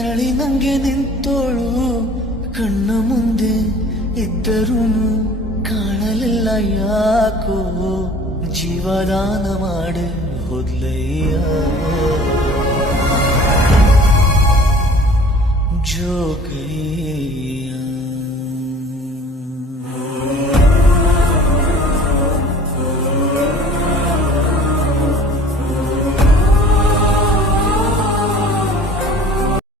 ನೆರಳಿನಂಗೆ ನಿಂತೋಳು ಕಣ್ಣ ಮುಂದೆ ಇದ್ದರೂನು ಕಾಣಲಿಲ್ಲ ಯಾಕೋ ಜೀವದಾನ ಮಾಡಿ ಹೋದ್ಲಯ್ಯ जो गई